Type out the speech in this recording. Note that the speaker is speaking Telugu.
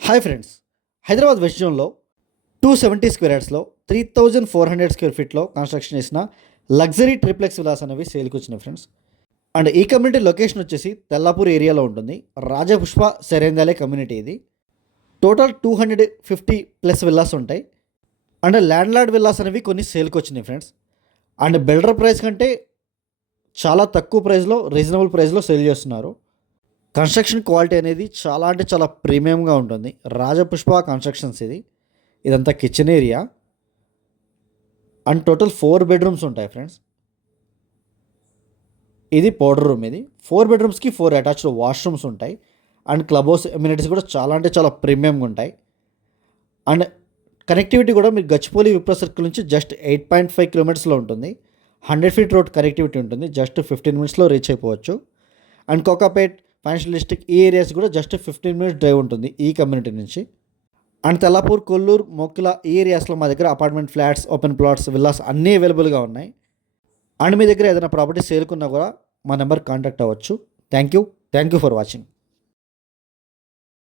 హాయ్ ఫ్రెండ్స్, హైదరాబాద్ వెస్ట్ జోన్లో 270 స్క్వేర్ యార్డ్స్లో 3400 స్క్వేర్ ఫీట్లో కన్స్ట్రక్షన్ చేసిన లగ్జరీ ట్రిప్లెక్స్ విలాస్ అనేవి సేల్కి వచ్చినాయి ఫ్రెండ్స్. అండ్ ఈ కమ్యూనిటీ లొకేషన్ వచ్చేసి తెల్లాపూర్ ఏరియాలో ఉంటుంది. రాజపుష్ప సెరేందాలే కమ్యూనిటీ ఇది. టోటల్ 250+ విల్లాస్ ఉంటాయి. అండ్ ల్యాండ్ లార్డ్ విల్లాస్ అనేవి కొన్ని సేల్కి వచ్చినాయి ఫ్రెండ్స్. అండ్ బిల్డర్ ప్రైస్ కంటే చాలా తక్కువ ప్రైస్లో, రీజనబుల్ ప్రైస్లో సేల్ చేస్తున్నారు. కన్స్ట్రక్షన్ క్వాలిటీ అనేది చాలా అంటే చాలా ప్రీమియంగా ఉంటుంది. రాజపుష్ప కన్స్ట్రక్షన్స్ ఇదంతా kitchen area. And total 4 bedrooms ఉంటాయి ఫ్రెండ్స్. ఇది పౌడర్ రూమ్. 4 బెడ్రూమ్స్కి 4 అటాచ్డ్ వాష్రూమ్స్ ఉంటాయి. అండ్ క్లబ్ హౌస్ ఎమ్యూనిటీస్ కూడా చాలా అంటే చాలా ప్రీమియంగా ఉంటాయి. అండ్ కనెక్టివిటీ కూడా మీరు గచ్చిపోలి విప్రో సర్కిల్ నుంచి జస్ట్ 8.5 కిలోమీటర్స్లో ఉంటుంది. 100 ఫీట్ రోడ్ కనెక్టివిటీ ఉంటుంది. జస్ట్ 15 మినిట్స్లో రీచ్ అయిపోవచ్చు. అండ్ కోకాపేట్, ఫైనాన్షియల్ డిస్ట్రిక్ట్ ఈ ఏరియాస్ కూడా జస్ట్ 15 మినిట్స్ డ్రైవ్ ఉంటుంది ఈ కమ్యూనిటీ నుంచి. అండ్ తెల్లాపూర్, కొల్లూరు, మోకిలా ఈ ఏరియాస్లో మా దగ్గర apartment flats, open plots, villas అన్నీ అవైలబుల్గా ఉన్నాయి. అండ్ మీ దగ్గర ఏదైనా ప్రాపర్టీ సేల్కున్నా కూడా మా నెంబర్ కాంటాక్ట్ అవ్వచ్చు. Thank you for watching.